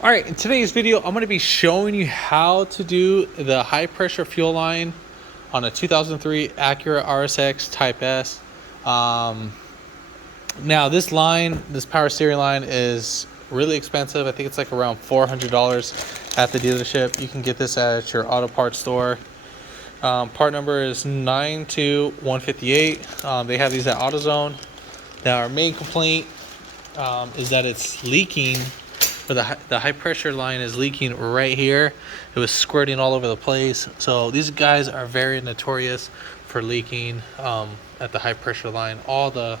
All right, in today's video, I'm going to be showing you how to do the high pressure fuel line on a 2003 Acura RSX Type S. Now this power steering line is really expensive. I think it's like around $400 at the dealership. You can get this at your auto parts store. Part number is 92158. They have these at AutoZone. Now our main complaint is that it's leaking. The high pressure line is leaking right here. It was squirting all over the place. So these guys are very notorious for leaking at the high pressure line, all the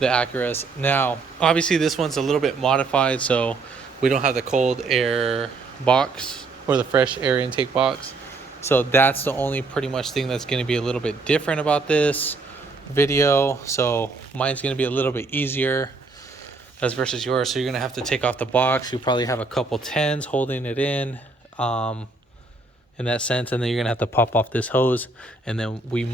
Acuras. Now obviously this one's a little bit modified, so we don't have the cold air box or the fresh air intake box. So that's the only pretty much thing that's going to be a little bit different about this video. So mine's going to be a little bit easier as versus yours. So you're gonna have to take off the box. You probably have a couple 10s holding it in that sense, and then you're gonna have to pop off this hose, and then you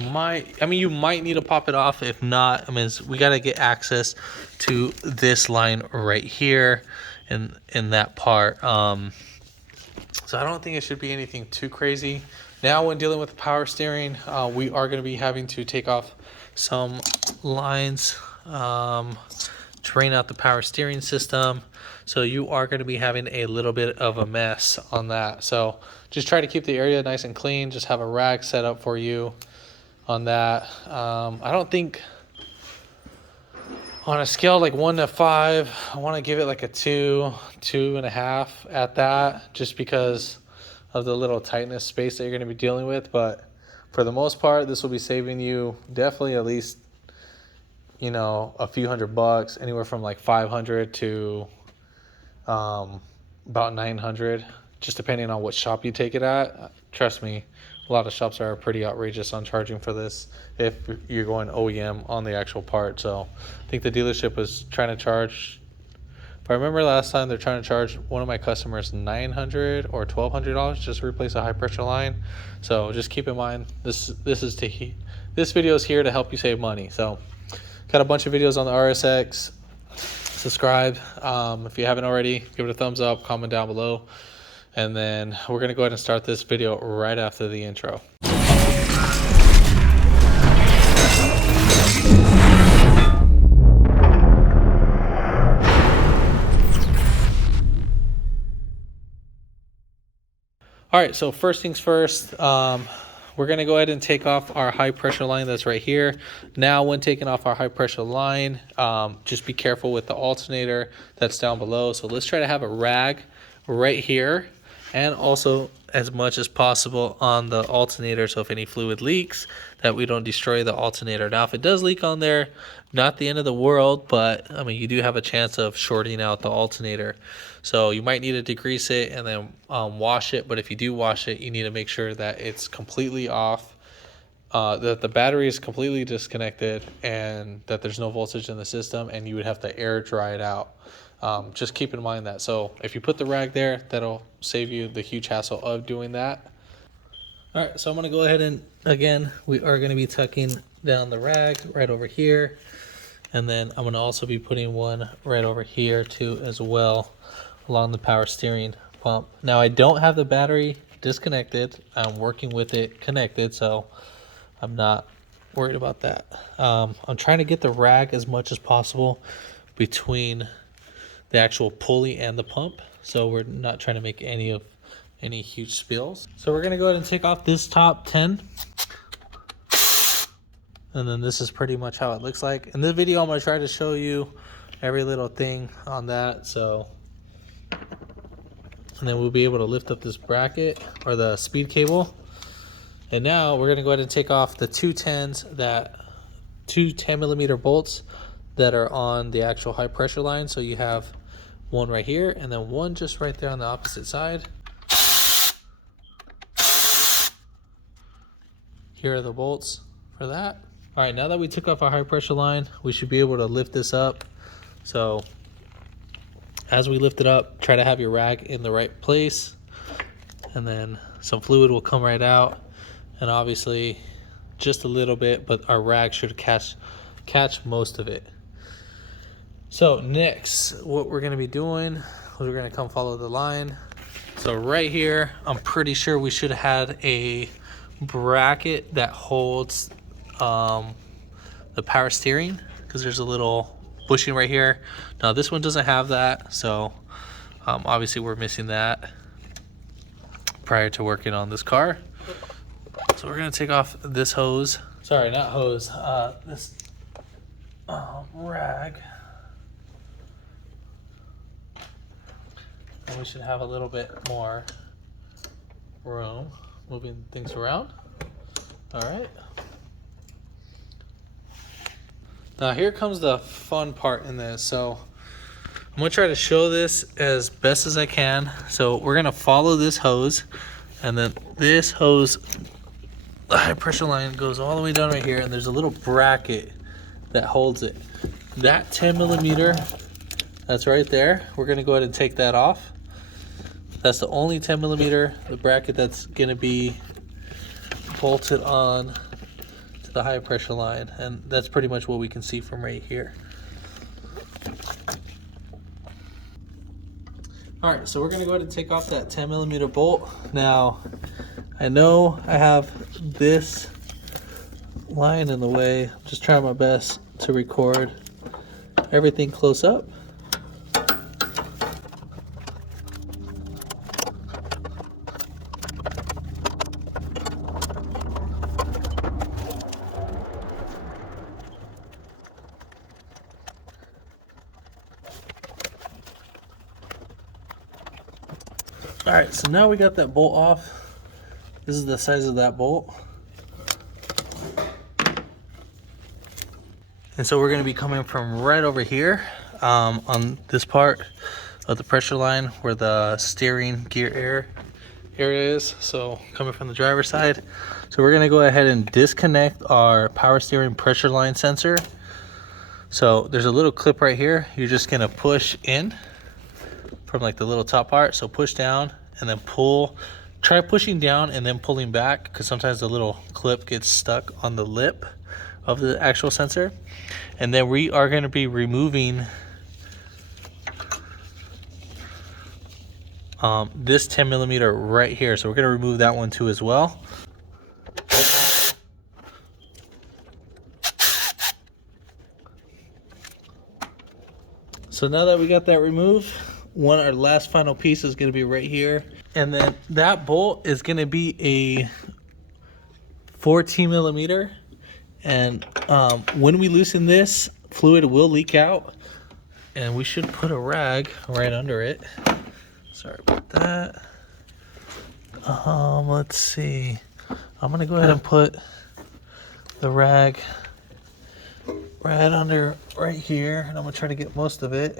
might need to pop it off. If not, we gotta get access to this line right here in that part. So I don't think it should be anything too crazy. Now when dealing with the power steering, we are gonna be having to take off some lines, drain out the power steering system. So you are going to be having a little bit of a mess on that. So just try to keep the area nice and clean. Just have a rag set up for you on that. I don't think on a scale like 1 to 5, I want to give it like a 2.5 at that, just because of the little tightness space that you're going to be dealing with. But for the most part, this will be saving you definitely at least, a few $100, anywhere from like 500 to about 900, just depending on what shop you take it at. Trust me, a lot of shops are pretty outrageous on charging for this if you're going OEM on the actual part. So I think the dealership was trying to charge, if I remember last time, they're trying to charge one of my customers $900 or $1,200 just to replace a high pressure line. So just keep in mind, this video is here to help you save money. So got a bunch of videos on the RSX. Subscribe if you haven't already. Give it a thumbs up, comment down below, and then we're gonna go ahead and start this video right after the intro. All right, so first things first, we're going to go ahead and take off our high pressure line that's right here. Now when taking off our high pressure line, just be careful with the alternator that's down below. So let's try to have a rag right here, and also as much as possible on the alternator, so if any fluid leaks, that we don't destroy the alternator. Now if it does leak on there, not the end of the world, but you do have a chance of shorting out the alternator. So you might need to degrease it and then wash it. But if you do wash it, you need to make sure that it's completely off, that the battery is completely disconnected, and that there's no voltage in the system, and you would have to air dry it out. Just keep in mind that. So if you put the rag there, that'll save you the huge hassle of doing that. All right, so I'm going to go ahead and, again, we are going to be tucking down the rag right over here. And then I'm going to also be putting one right over here too as well, along the power steering pump. Now I don't have the battery disconnected. I'm working with it connected, so I'm not worried about that. I'm trying to get the rag as much as possible between the actual pulley and the pump, so we're not trying to make any huge spills. So we're going to go ahead and take off this top 10. And then this is pretty much how it looks like. In this video, I'm going to try to show you every little thing on that. So, and then we'll be able to lift up this bracket or the speed cable. And now we're going to go ahead and take off the two 10 millimeter bolts that are on the actual high pressure line. So you have one right here and then one just right there on the opposite side. Here are the bolts for that. All right, now that we took off our high pressure line, we should be able to lift this up. So as we lift it up, try to have your rag in the right place, and then some fluid will come right out, and obviously just a little bit, but our rag should catch most of it. So next, what we're going to be doing, we're gonna come follow the line. So right here, I'm pretty sure we should have had a bracket that holds the power steering, because there's a little bushing right here. Now this one doesn't have that, so obviously we're missing that prior to working on this car. So we're gonna take off this hose. Sorry, not hose, this rag. And we should have a little bit more room moving things around. All right. Now here comes the fun part in this. So I'm gonna try to show this as best as I can. So we're gonna follow this hose, and then this hose, the high pressure line goes all the way down right here, and there's a little bracket that holds it. That 10 millimeter, that's right there. We're gonna go ahead and take that off. That's the only 10 millimeter, the bracket that's gonna be bolted on to the high pressure line. And that's pretty much what we can see from right here. All right, so we're gonna go ahead and take off that 10 millimeter bolt. Now, I know I have this line in the way. I'm just trying my best to record everything close up. All right, so now we got that bolt off. This is the size of that bolt. And so we're gonna be coming from right over here on this part of the pressure line where the steering gear air area is. So coming from the driver's side. So we're gonna go ahead and disconnect our power steering pressure line sensor. So there's a little clip right here. You're just gonna push in from like the little top part. So push down and then pull. Try pushing down and then pulling back, because sometimes the little clip gets stuck on the lip of the actual sensor. And then we are going to be removing this 10 millimeter right here. So we're going to remove that one too as well. So now that we got that removed, our last final piece is going to be right here. And then that bolt is going to be a 14 millimeter. And when we loosen this, fluid will leak out, and we should put a rag right under it. Sorry about that. Let's see. I'm gonna go ahead and put the rag right under right here, and I'm gonna try to get most of it.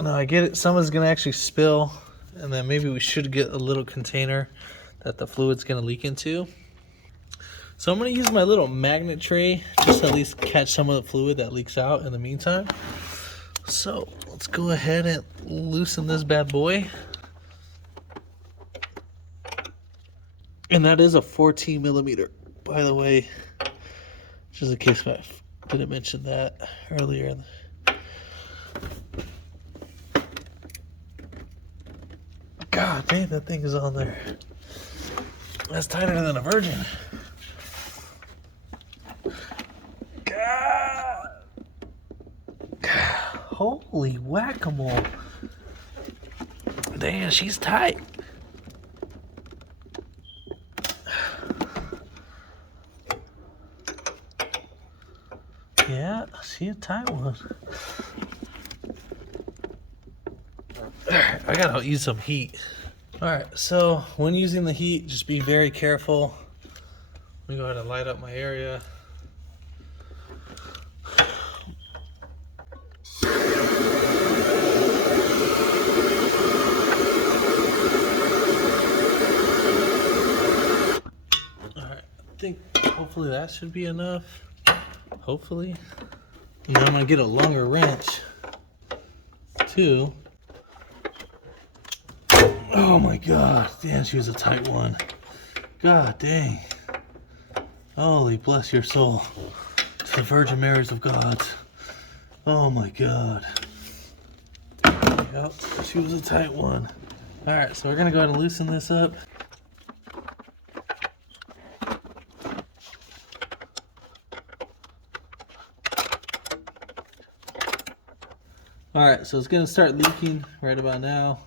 Now I get it, some is gonna actually spill, and then maybe we should get a little container that the fluid's gonna leak into. So I'm gonna use my little magnet tray just to at least catch some of the fluid that leaks out in the meantime. So let's go ahead and loosen this bad boy. And that is a 14 millimeter, by the way, just in case I didn't mention that earlier. God dang, that thing is on there. That's tighter than a virgin. God. Holy whack-a-mole. Damn, she's tight. Yeah, she a tight one. I gotta use some heat. Alright, so when using the heat, just be very careful. Let me go ahead and light up my area. Alright, I think hopefully that should be enough. Hopefully. And then I'm gonna get a longer wrench too. Oh my god, damn, she was a tight one. God dang. Holy bless your soul. To the Virgin Marys of God. Oh my god. Yep, she was a tight one. All right, so we're gonna go ahead and loosen this up. All right, so it's gonna start leaking right about now.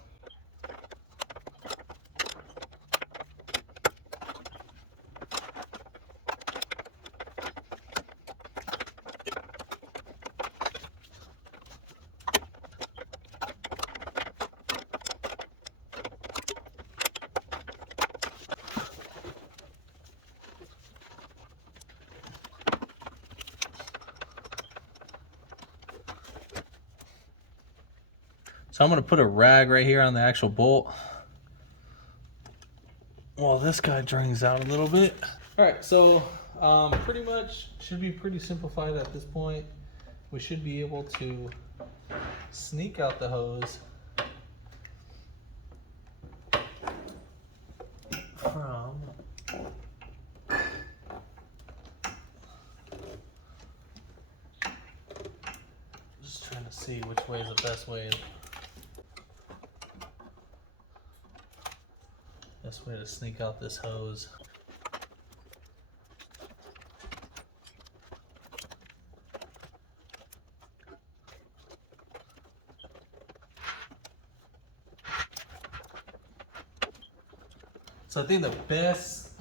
So I'm gonna put a rag right here on the actual bolt while this guy drains out a little bit. All right, so pretty much should be pretty simplified at this point. We should be able to sneak out the hose from just trying to see which way is the best way. Best way to sneak out this hose. So I think the best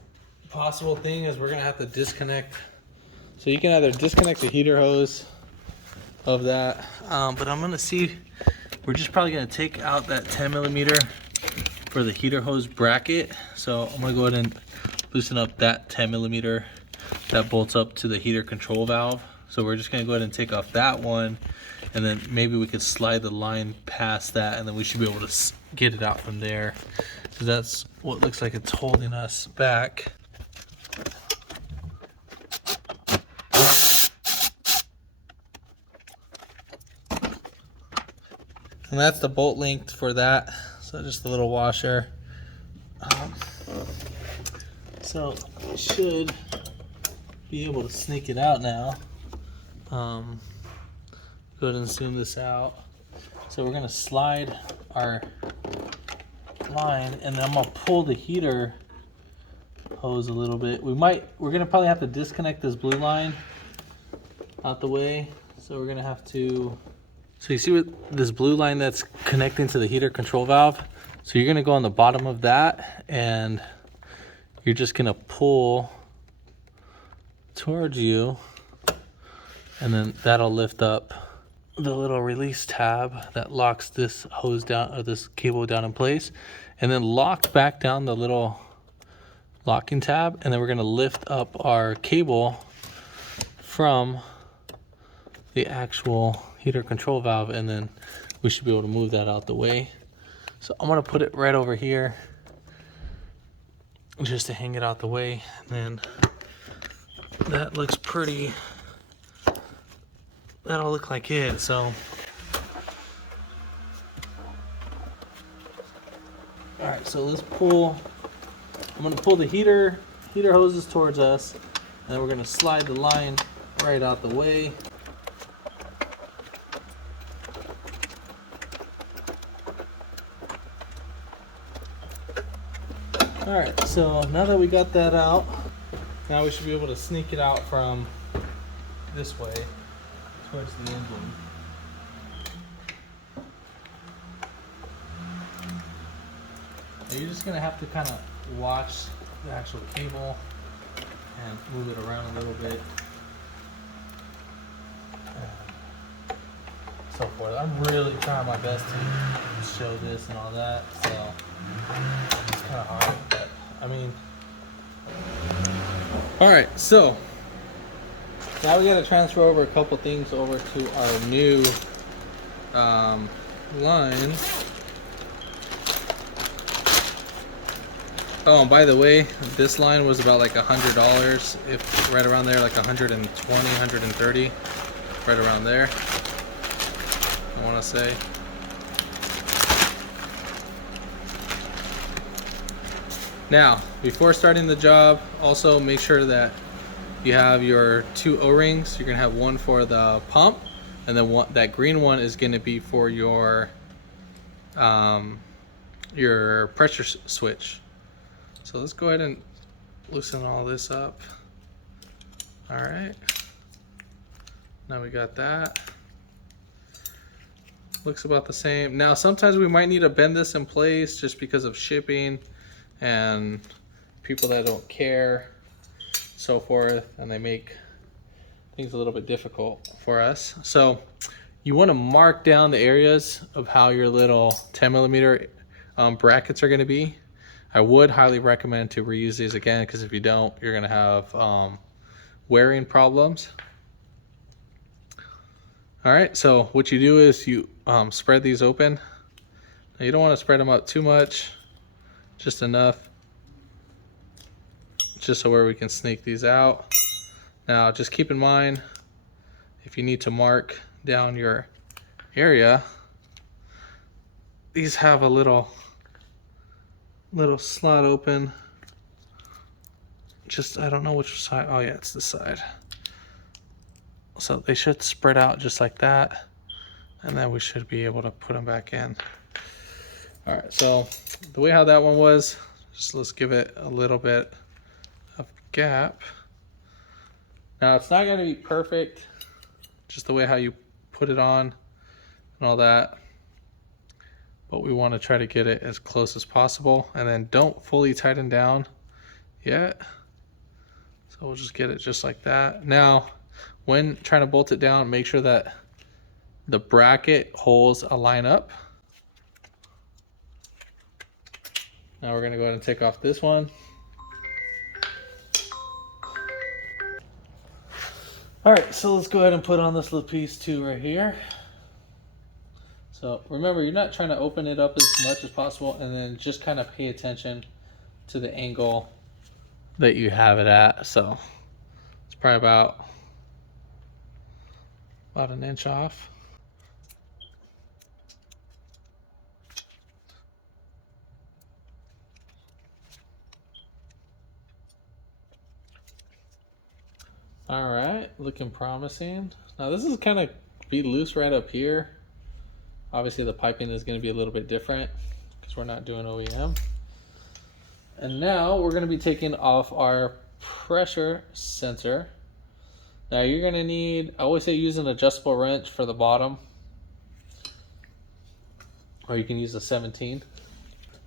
possible thing is we're gonna have to disconnect. So you can either disconnect the heater hose of that, but I'm gonna see, we're just probably gonna take out that 10 millimeter for the heater hose bracket. So I'm gonna go ahead and loosen up that 10 millimeter that bolts up to the heater control valve. So we're just gonna go ahead and take off that one, and then maybe we could slide the line past that, and then we should be able to get it out from there, because that's what looks like it's holding us back. And that's the bolt length for that. So just a little washer. So should be able to sneak it out now. Go ahead and zoom this out. So we're gonna slide our line, and then I'm gonna pull the heater hose a little bit. We're gonna probably have to disconnect this blue line out the way. So we're gonna have to, so you see what this blue line that's connecting to the heater control valve? So you're gonna go on the bottom of that, and you're just gonna pull towards you, and then that'll lift up the little release tab that locks this hose down, or this cable down in place, and then lock back down the little locking tab, and then we're gonna lift up our cable from the actual heater control valve, and then we should be able to move that out the way. So I'm gonna put it right over here just to hang it out the way, and then that looks pretty, that'll look like it. So all right, so let's pull, I'm gonna pull the heater hoses towards us, and then we're gonna slide the line right out the way. All right, so now that we got that out, now we should be able to sneak it out from this way towards the engine. And you're just gonna have to kind of watch the actual cable and move it around a little bit. And so forth. I'm really trying my best to show this and all that, so it's kind of hard, but I mean, all right, so now we got to transfer over a couple things over to our new line. Oh, and by the way, this line was about like $100, if right around there, like 120, 130, right around there, I want to say. Now, before starting the job, also make sure that you have your 2 O-rings. You're gonna have one for the pump, and then that green one is gonna be for your your pressure switch. So let's go ahead and loosen all this up. All right, now we got that. Looks about the same. Now sometimes we might need to bend this in place just because of shipping and people that don't care, so forth, and they make things a little bit difficult for us. So you want to mark down the areas of how your little 10 millimeter brackets are going to be. I would highly recommend to reuse these again, because if you don't, you're going to have wearing problems. All right, so what you do is you spread these open. Now you don't want to spread them out too much, just enough, just so where we can snake these out. Now just keep in mind, if you need to mark down your area, these have a little slot open. Just, I don't know which side. Oh yeah, it's this side. So they should spread out just like that, and then we should be able to put them back in. All right, so the way how that one was, just let's give it a little bit of gap. Now it's not gonna be perfect, just the way how you put it on and all that, but we want to try to get it as close as possible, and then don't fully tighten down yet. So we'll just get it just like that. Now when trying to bolt it down, make sure that the bracket holes align up. Now we're going to go ahead and take off this one. All right, so let's go ahead and put on this little piece too right here. So remember, you're not trying to open it up as much as possible, and then just kind of pay attention to the angle that you have it at. So it's probably about an inch off. All right, looking promising. Now this is kind of be loose right up here. Obviously the piping is going to be a little bit different because we're not doing OEM. And now we're going to be taking off our pressure sensor. Now you're going to need, I always say use an adjustable wrench for the bottom, or you can use a 17.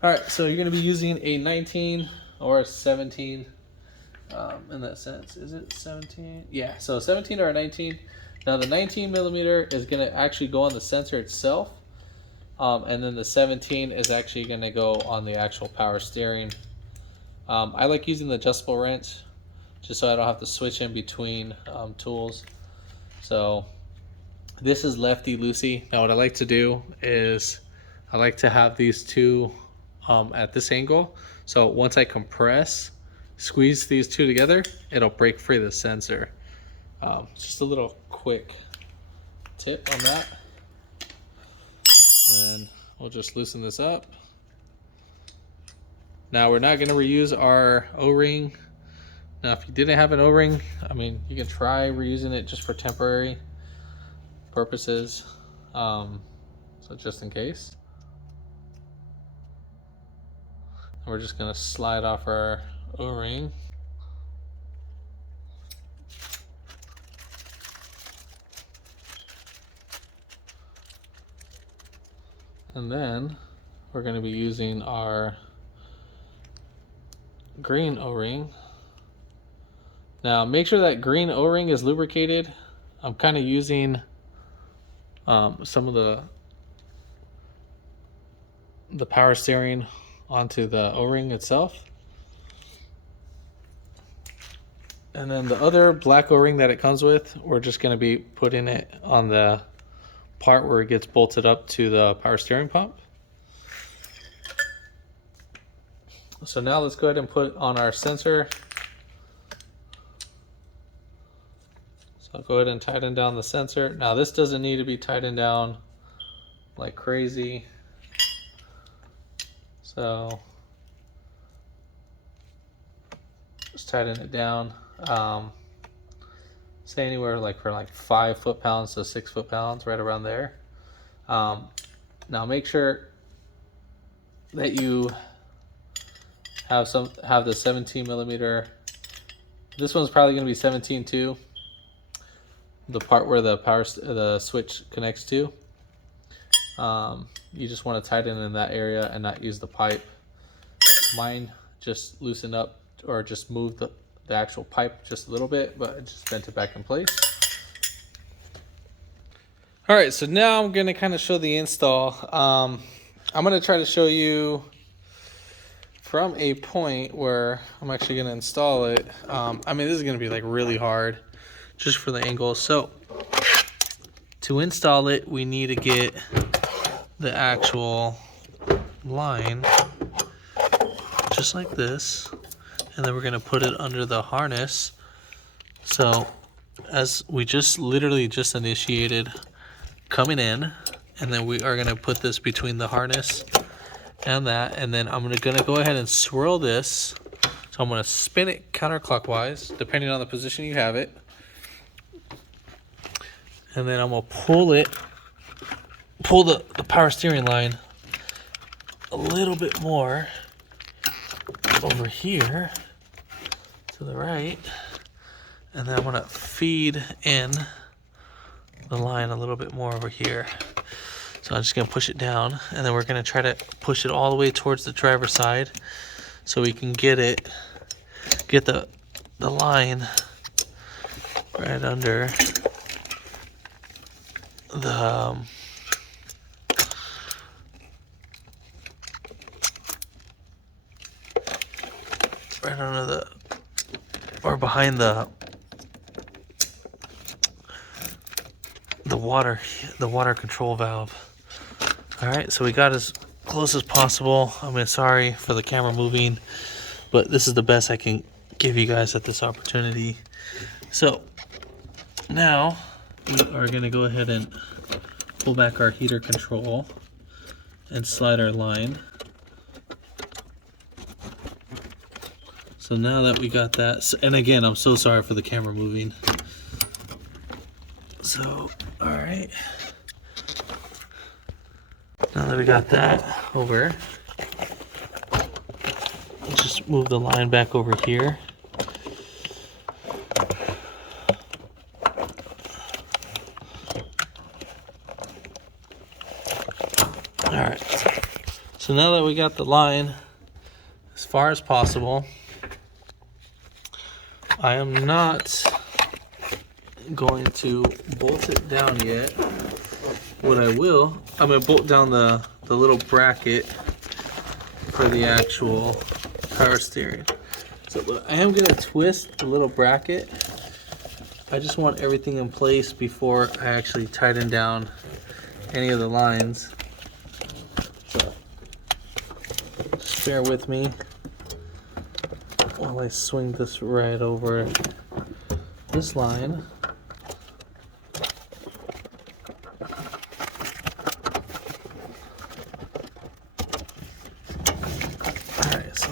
All right, so you're going to be using a 19 or a 17 in that sense. Is it 17? Yeah, so 17 or a 19. Now the 19 millimeter is going to actually go on the sensor itself, and then the 17 is actually going to go on the actual power steering. I like using the adjustable wrench just so I don't have to switch in between tools. So this is lefty loosey. Now what I like to do is I like to have these two at this angle. So once I compress, squeeze these two together, it'll break free the sensor. Just a little quick tip on that. And we'll just loosen this up. Now we're not going to reuse our O-ring. Now if you didn't have an O-ring, I mean, you can try reusing it just for temporary purposes. So just in case. And we're just going to slide off our O-ring. And then we're going to be using our green O-ring. Now make sure that green O-ring is lubricated. I'm kind of using some of the power steering onto the O-ring itself. And then the other black O-ring that it comes with, we're just going to be putting it on the part where it gets bolted up to the power steering pump. So now let's go ahead and put on our sensor. So I'll go ahead and tighten down the sensor. Now this doesn't need to be tightened down like crazy. So just tighten it down. Say anywhere like for like 5 foot-pounds to 6 foot-pounds, right around there. Now make sure that you have the 17 millimeter. This one's probably going to be 17 too. The part where the switch connects to. You just want to tighten in that area and not use the pipe. Mine just loosened up, or just moved the actual pipe just a little bit, but it just bent it back in place. All right, so now I'm going to kind of show the install. I'm going to try to show you from a point where I'm actually going to install it. I mean, this is going to be like really hard just for the angle. So to install it, we need to get the actual line just like this, and then we're going to put it under the harness. So as we literally just initiated coming in, and then we are going to put this between the harness and that, and then I'm going to go ahead and swirl this. So I'm going to spin it counterclockwise depending on the position you have it, and then I'm going to pull the power steering line a little bit more over here to the right, and then I'm going to feed in the line a little bit more over here. So I'm just going to push it down, and then we're going to try to push it all the way towards the driver's side so we can get the line right under the or behind the water control valve. All right, so we got as close as possible. I mean, sorry for the camera moving, but this is the best I can give you guys at this opportunity. So now we are going to go ahead and pull back our heater control and slide our line. So now that we got that, and again, I'm so sorry for the camera moving. So, all right. Now that we got that over, just move the line back over here. All right. So now that we got the line as far as possible, I am not going to bolt it down yet. What I will, I'm going to bolt down the little bracket for the actual power steering. So I am going to twist the little bracket. I just want everything in place before I actually tighten down any of the lines. So just bear with me while I swing this right over this line.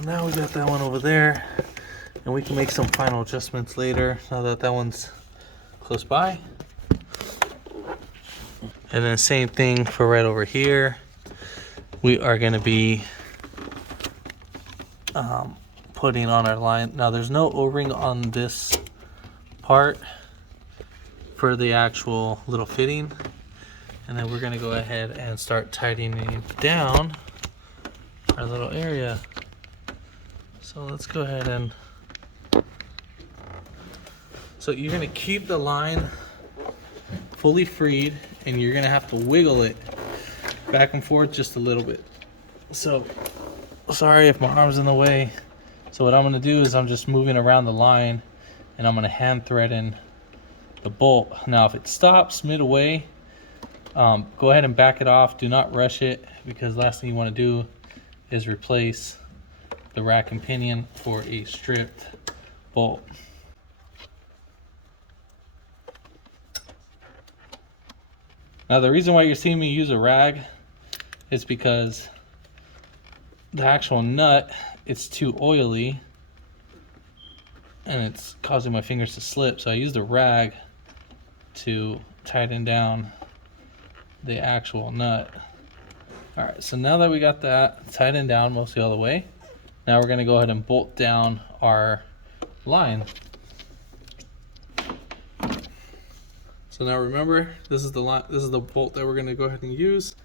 Now we got that one over there, and we can make some final adjustments later now that that one's close by. And then same thing for right over here. We are going to be putting on our line. Now there's no O-ring on this part for the actual little fitting, and then we're going to go ahead and start tightening down our little area. So let's go ahead and, so you're going to keep the line fully freed, and you're going to have to wiggle it back and forth just a little bit. So sorry if my arm's in the way. So what I'm going to do is I'm just moving around the line, and I'm going to hand thread in the bolt. Now if it stops midway, go ahead and back it off. Do not rush it, because last thing you want to do is replace the rack and pinion for a stripped bolt. Now the reason why you're seeing me use a rag is because the actual nut, it's too oily and it's causing my fingers to slip, so I used a rag to tighten down the actual nut. All right, so now that we got that tightened down mostly all the way, now we're gonna go ahead and bolt down our line. So now remember, this is the line, this is the bolt that we're gonna go ahead and use.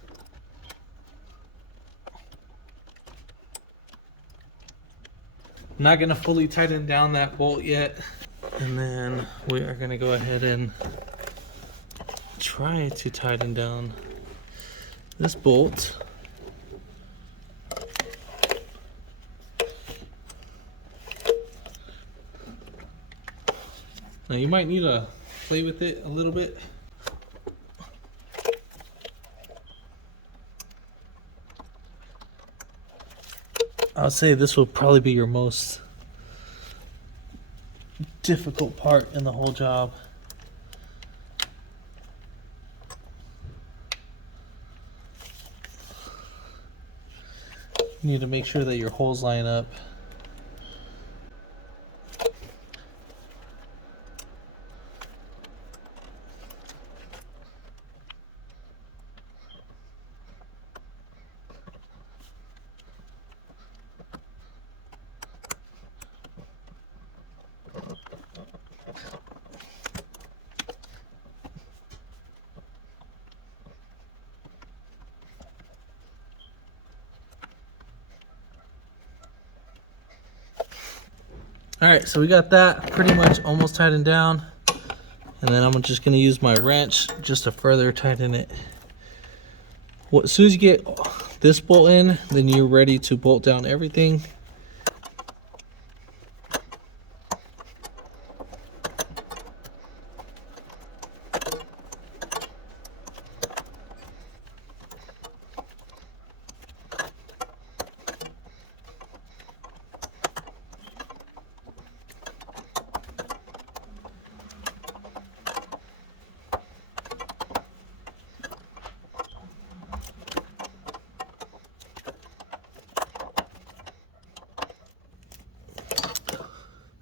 I'm not gonna fully tighten down that bolt yet. And then we are gonna go ahead and try to tighten down this bolt. Now you might need to play with it a little bit. I'll say this will probably be your most difficult part in the whole job. You need to make sure that your holes line up. All right, so we got that pretty much almost tightened down. And then I'm just gonna use my wrench just to further tighten it. Well, as soon as you get this bolt in, then you're ready to bolt down everything.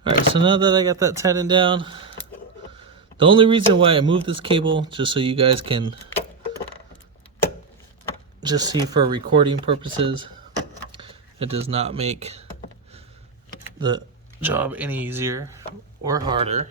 All right, so now that I got that tightened down, the only reason why I moved this cable, just so you guys can just see for recording purposes, it does not make the job any easier or harder.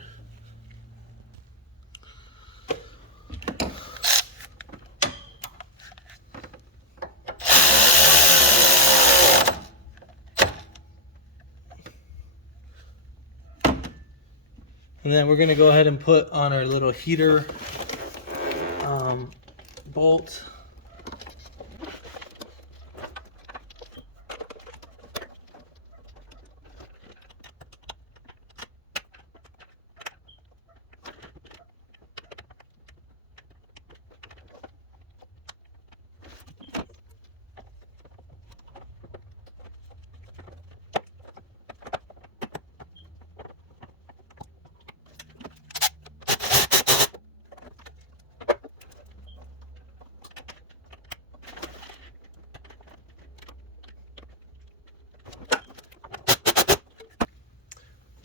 And then we're gonna go ahead and put on our little heater bolt.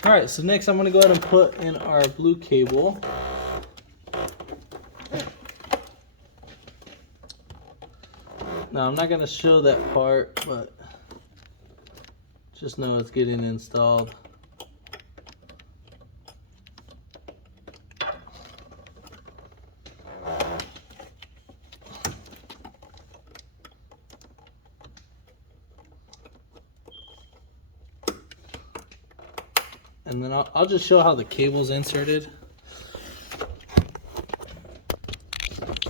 All right, so next I'm gonna go ahead and put in our blue cable. Now I'm not gonna show that part, but just know it's getting installed. And then I'll just show how the cable's inserted.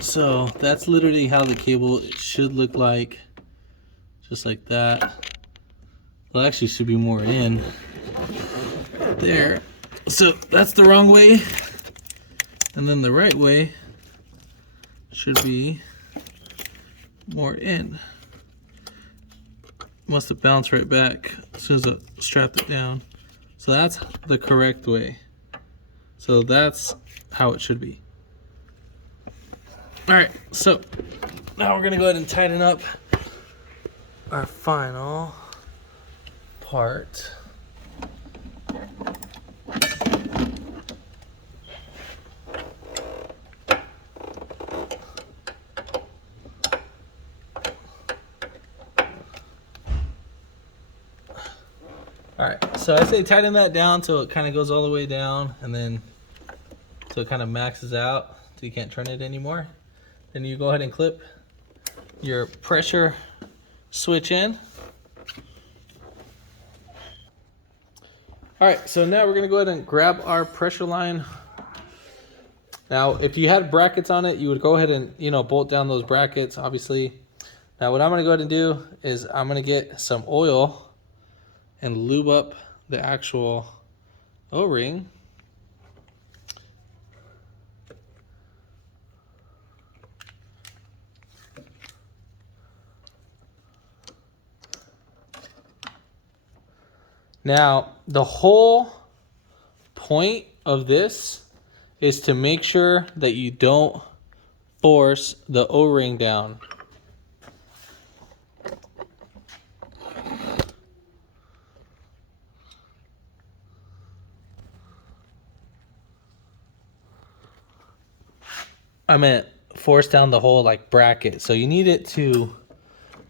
So that's literally how the cable should look like, just like that. Well, actually should be more in there. So that's the wrong way. And then the right way should be more in. Must have bounced right back as soon as I strapped it down. So that's the correct way. So that's how it should be. All right, so now we're gonna go ahead and tighten up our final part. All right, so I say tighten that down till it kind of goes all the way down, and then so it kind of maxes out so you can't turn it anymore. Then you go ahead and clip your pressure switch in. All right, so now we're gonna go ahead and grab our pressure line. Now, if you had brackets on it, you would go ahead and, bolt down those brackets, obviously. Now, what I'm gonna go ahead and do is I'm gonna get some oil and lube up the actual O-ring. Now, the whole point of this is to make sure that you don't force the O-ring down. I meant force down the whole bracket. So you need it to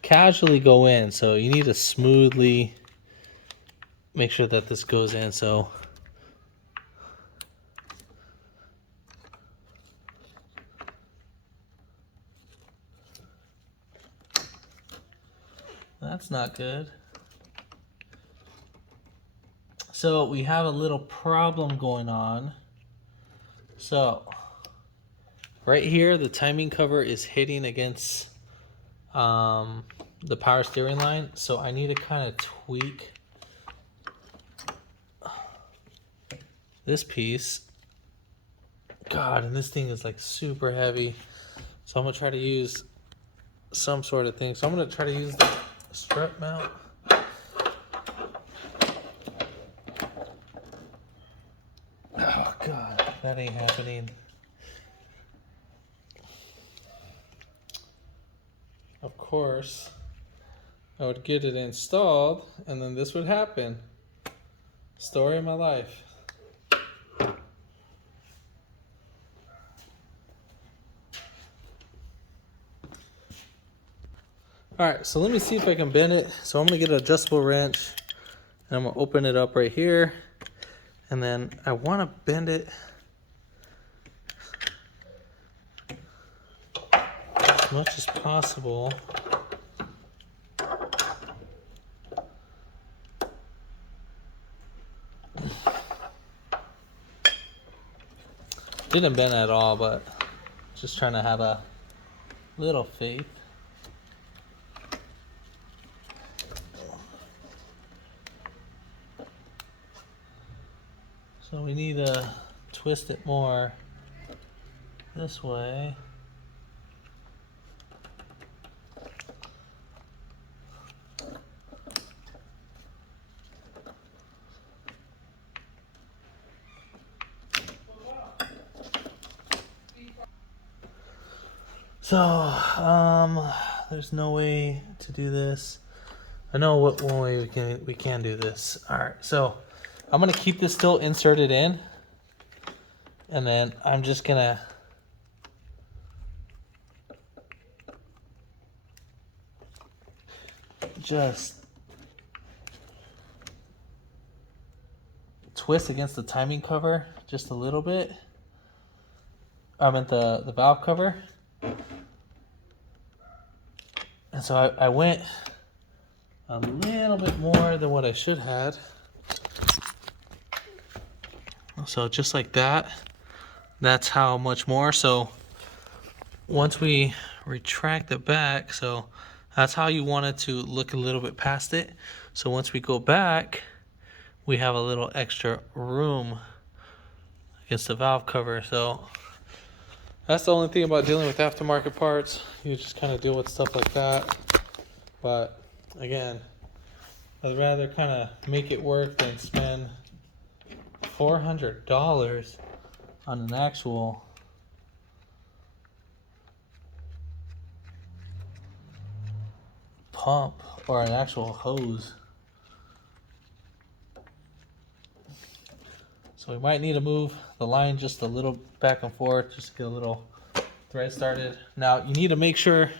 casually go in. So you need to smoothly make sure that this goes in. So that's not good. So we have a little problem going on. So right here, the timing cover is hitting against the power steering line. So I need to kind of tweak this piece. God, and this thing is super heavy. So I'm gonna try to use some sort of thing. So I'm gonna try to use the strut mount. Oh God, that ain't happening. Of course, I would get it installed and then this would happen. Story of my life. All right, so let me see if I can bend it. So I'm gonna get an adjustable wrench and I'm gonna open it up right here. And then I wanna bend it as much as possible. Didn't bend at all, but just trying to have a little faith. So we need to twist it more this way. So, there's no way to do this. I know what one way we can do this. All right, so I'm gonna keep this still inserted in, and then I'm just gonna twist against the timing cover just a little bit. I meant the valve cover. And so I went a little bit more than what I should have. So just like that, that's how much more. So once we retract it back, so that's how you want it to look a little bit past it. So once we go back, we have a little extra room against the valve cover. So that's the only thing about dealing with aftermarket parts. You just kind of deal with stuff like that. But again, I'd rather kind of make it work than spend $400 on an actual pump or an actual hose. So we might need to move the line just a little back and forth just to get a little thread started. Now you need to make sure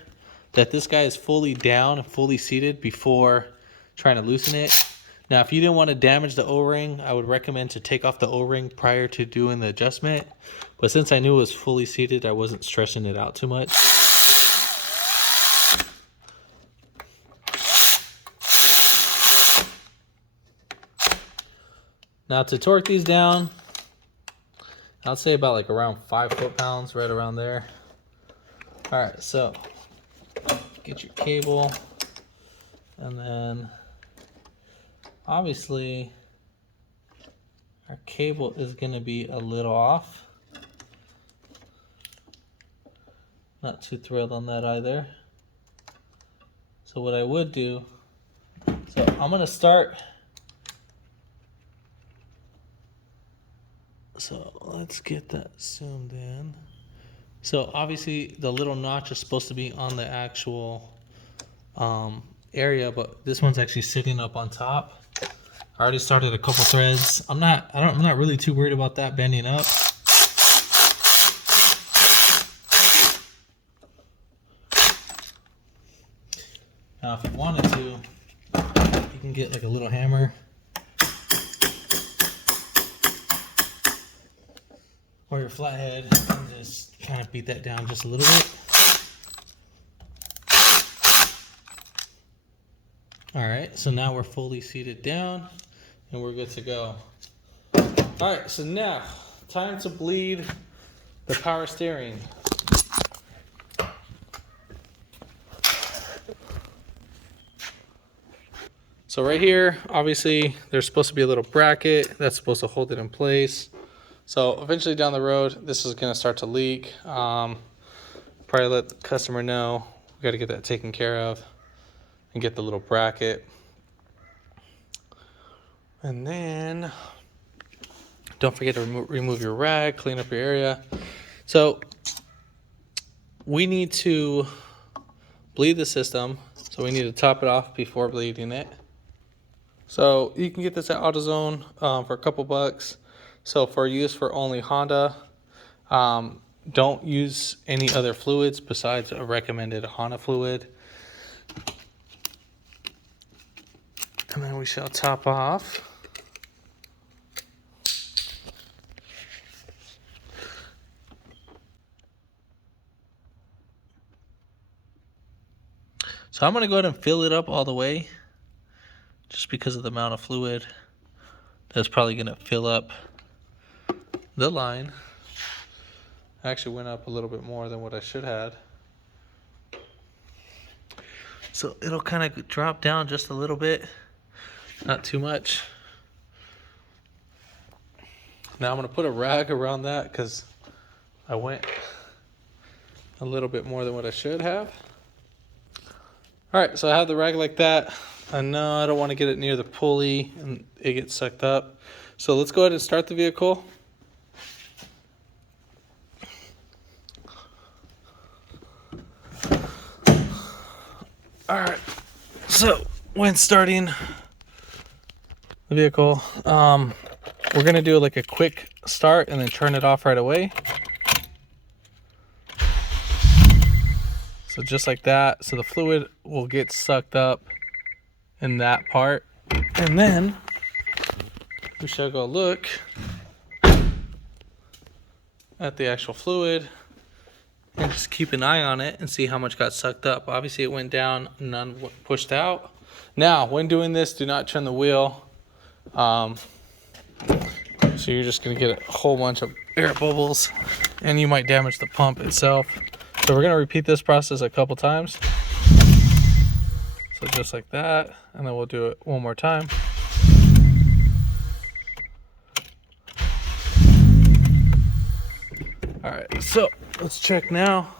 that this guy is fully down and fully seated before trying to loosen it. Now, if you didn't want to damage the O-ring, I would recommend to take off the O-ring prior to doing the adjustment. But since I knew it was fully seated, I wasn't stressing it out too much. Now to torque these down, I'd say about like around 5 foot-pounds, right around there. All right, so get your cable, and then obviously our cable is going to be a little off. Not too thrilled on that either. So what I would do, so I'm going to start. So let's get that zoomed in. So obviously the little notch is supposed to be on the actual area, but this one's actually sitting up on top. I already started a couple threads. I'm not really too worried about that bending up. Now if you wanted to, you can get like a little hammer. Or your flathead, and just kind of beat that down just a little bit. All right, so now we're fully seated down and we're good to go. All right, so now time to bleed the power steering. So right here, obviously there's supposed to be a little bracket that's supposed to hold it in place. So eventually down the road, this is going to start to leak. Probably let the customer know we got to get that taken care of and get the little bracket. And then don't forget to remove your rag, clean up your area. So we need to bleed the system. So we need to top it off before bleeding it. So you can get this at AutoZone for a couple bucks. So for use for only Honda, don't use any other fluids besides a recommended Honda fluid. And then we shall top off. So I'm going to go ahead and fill it up all the way, just because of the amount of fluid that's probably going to fill up the line. I actually went up a little bit more than what I should have. So it'll kind of drop down just a little bit, not too much. Now I'm going to put a rag around that because I went a little bit more than what I should have. All right, so I have the rag like that. I know I don't want to get it near the pulley and it gets sucked up. So let's go ahead and start the vehicle. All right, so when starting the vehicle, we're gonna do like a quick start and then turn it off right away. So just like that, so the fluid will get sucked up in that part. And then we shall go look at the actual fluid and just keep an eye on it and see how much got sucked up. Obviously it went down, none pushed out. Now, when doing this, do not turn the wheel. So you're just gonna get a whole bunch of air bubbles and you might damage the pump itself. So we're gonna repeat this process a couple times. So just like that, and then we'll do it one more time. All right, so let's check now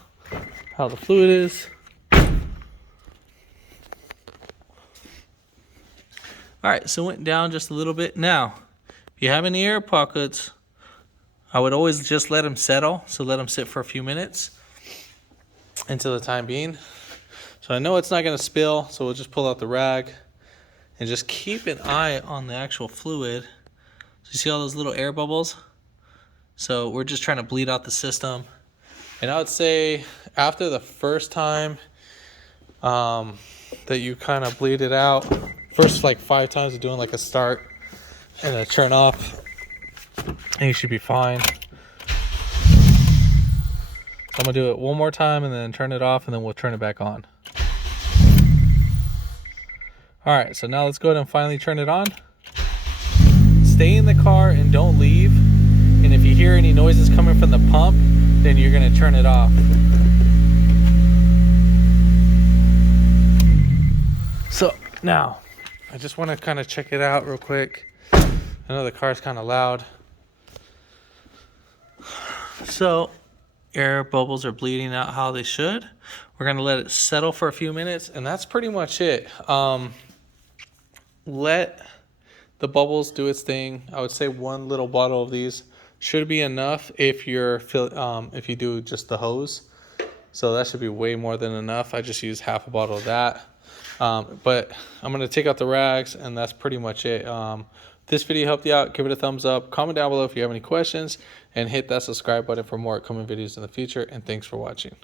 how the fluid is. All right, so it went down just a little bit. Now, if you have any air pockets, I would always just let them settle. So let them sit for a few minutes until the time being. So I know it's not gonna spill, so we'll just pull out the rag and just keep an eye on the actual fluid. So you see all those little air bubbles? So we're just trying to bleed out the system. And I would say after the first time that you kind of bleed it out, first like 5 times of doing like a start and a turn off, and you should be fine. So I'm gonna do it one more time and then turn it off, and then we'll turn it back on. All right, so now let's go ahead and finally turn it on. Stay in the car and don't leave. And if you hear any noises coming from the pump, then you're gonna turn it off. So now, I just wanna kind of check it out real quick. I know the car's kind of loud. So, air bubbles are bleeding out how they should. We're gonna let it settle for a few minutes, and that's pretty much it. Let the bubbles do its thing. I would say 1 little bottle of these should be enough if if you do just the hose. So that should be way more than enough. I just use half a bottle of that. But I'm gonna take out the rags, and that's pretty much it. This video helped you out, give it a thumbs up, comment down below if you have any questions, and hit that subscribe button for more upcoming videos in the future. And thanks for watching.